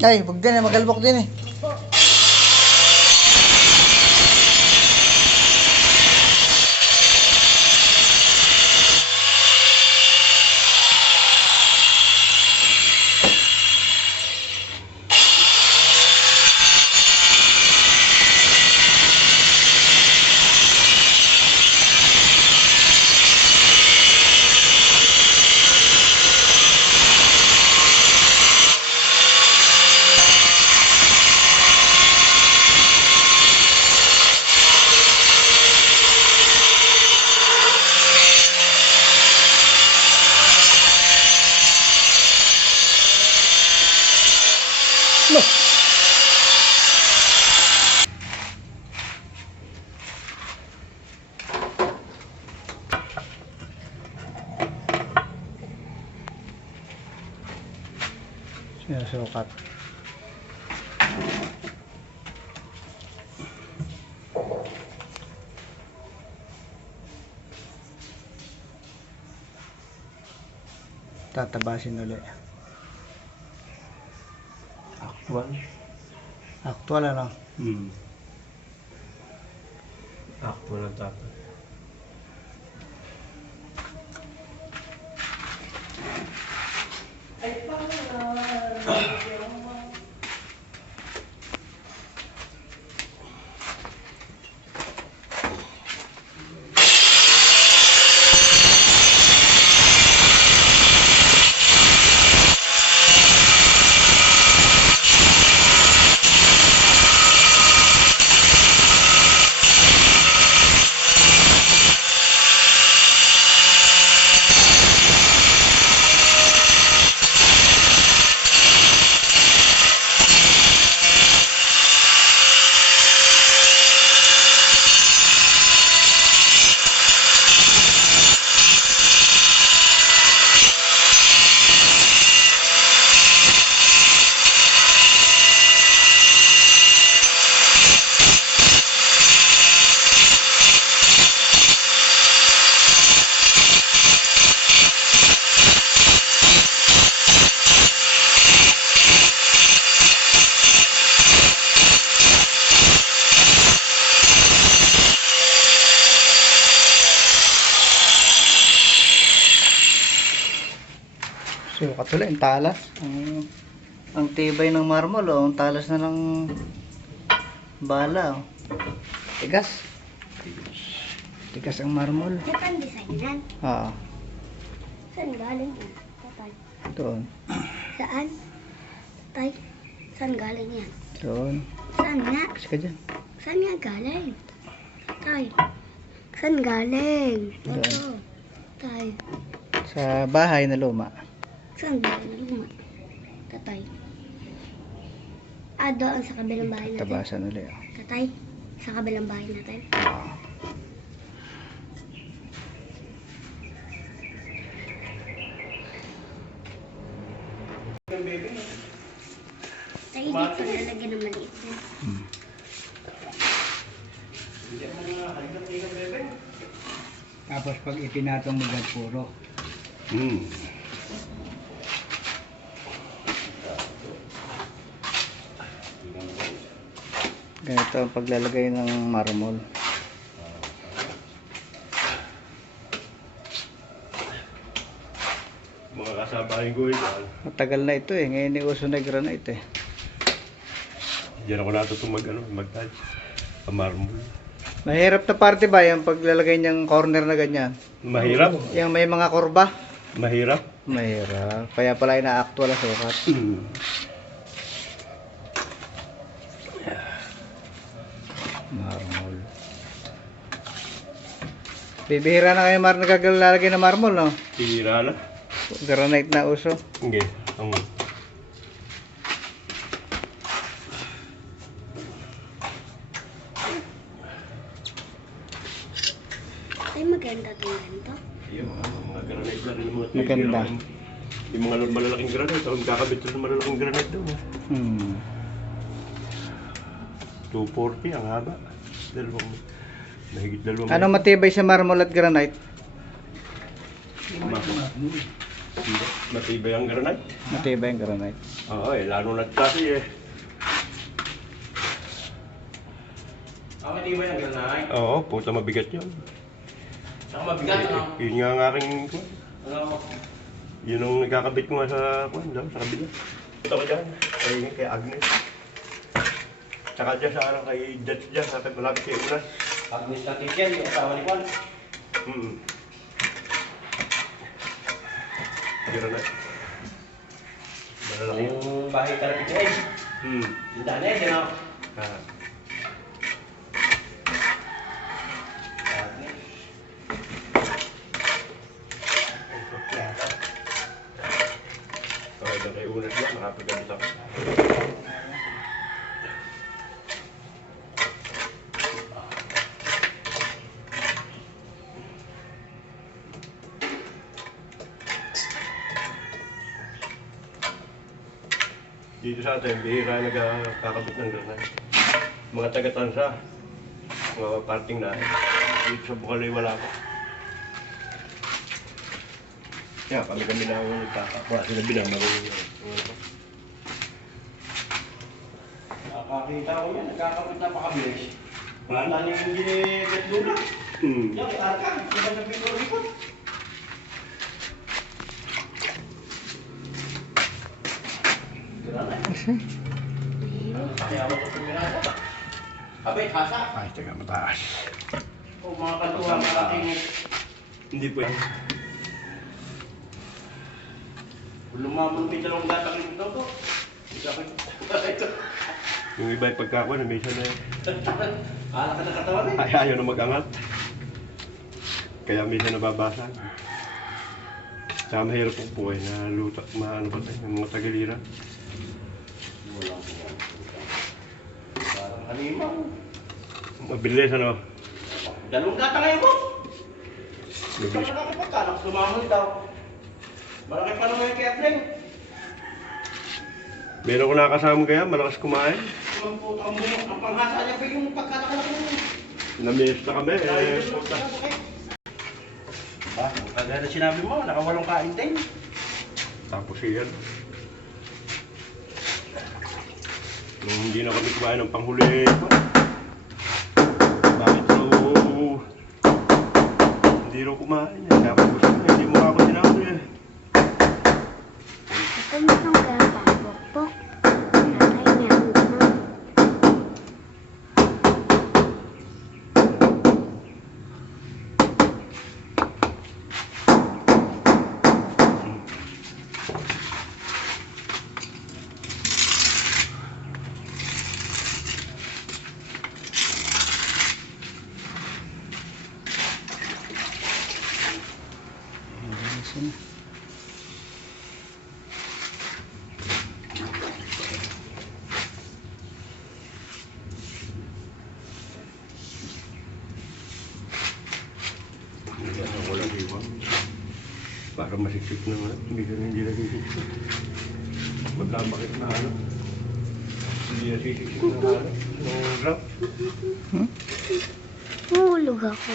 Ay, wag din eh, magalbok din eh. No. Sinusukat. Tatabasin ulit. Actual. Actual ano? Hmm. Actual ang dapat. Ulit, ang talas. Ang, ang tibay ng marmol, oh. ang talas na ng bala. Oh. Tigas. Tigas ang marmol. Ito ang design yan. Oo, Saan galing yan? Doon. Saan? Tatay. Saan galing yan? Doon. Saan nga? Kasi ka dyan. Saan nga galing? Tatay. Saan galing? Doon. Ito. Tatay. Sa bahay na luma. Saan galing luma? Tatay. Ah, doon sa kabilang bahay natin. Tabasan ulit. Oh. Tatay. Sa kabilang bahay natin. Oo. Tay, dito nalagyan ng maliit na. Hmm. Tapos pag ipinatong mo dyan puro. Hmm. Ganito ang paglalagay ng marmol. Mga kasabahin ko yun. Matagal na ito eh. Ngayon ni uso na granite eh. Diyan ako natutong mag, ano, mag-touch. Pamarmol. Mahirap na parte ba yung paglalagay niyang corner na ganyan? Mahirap. Yung may mga kurba? Mahirap. Mahirap. Kaya pala ina-actual ang sukat. Marmol. Bibihira na kayo mar nagaglalagay ng marmol, no? Tira na. Granite na uso. Hindi. Ang Tay, maganda ito ganito. yung mga granite na rin mga Maganda. Yung, mga malalaking granite. Ang kakabit ng malalaking granite doon. eh. Hmm. 240 ang haba. Dalawang, mahigit dalawang. Ano matibay sa marmol at granite? Matibay ang granite. Matibay ang granite. Oo eh, lalo na kasi eh. Ah, matibay ang granite. Oo, puta mabigat yun. Saka mabigat, ano? Yun nga ang aking, Ano? yun ang nagkakabit ko nga sa, daw, sa kabila. Ito ko dyan, kay, kay Agnes. Tsaka dyan sa ano, kay Judge dyan, sa malapit kay Unas. Agnes na teacher, yung asawa ni Juan. Mm. Granite. Malalaki yun. Yung bahay ni Ed. Hmm. Yung daan na Ed, ano? Ah. Agnes. Okay, doon kay Unas dyan, nakapagabit ako. Dito sa atin, bihira nagkakabit ng granite. Mga taga-tansa, mga parting na, dito sa Bukaloy wala pa. Kaya kami kami na ang nagkakakuha sila bilang marunong na. Nakakita ko yan, nagkakapit na pakabilis. Wala na yung ginigat lula. Hmm. Yan, kay Arkan, yung ba sabihin ko rikot? Granite. Kaya ako ito pinasa. Abay, hasa. Ay, taga mataas. O mga kantuhan, malaking Hindi po yan. Lumamon may dalawang gatang yung ito. Isa. Ito. Yung iba yung pagkakuha na Ala ka na katawan eh. ay ayaw na mag-angat. Kaya minsan nababasa. Tsaka mahirap po po eh, na lutak, maano ba tayo, mga tagalira. Wala ko yan. Parang halimaw. Mabilis ano, Dalawang gatang ngayon mo. Ito mabilis. ka nakipagkanak, lumamon daw. Malaki pa naman yung Efren. Meron ko nakasama kaya, malakas kumain. Ang puto ang ang panghasa niya pa yung pagkanak na ko. Namiss na kami eh. Ah, kagaya na sinabi mo, nakawalong kain din. Tapos iyan. Nung hindi na kami kumain ng panghuli, bakit raw hindi raw kumain? Dapat hindi mo ako sinabi eh. Ito mo itong gapapok. Tatay niya ang ganun. Hindi na wala iwan. Para masiksik na nga, hindi ka hindi na sisiksik. Magkamakit na ano. Hindi na sisiksik na ano. Nung rap. Mahulog ako.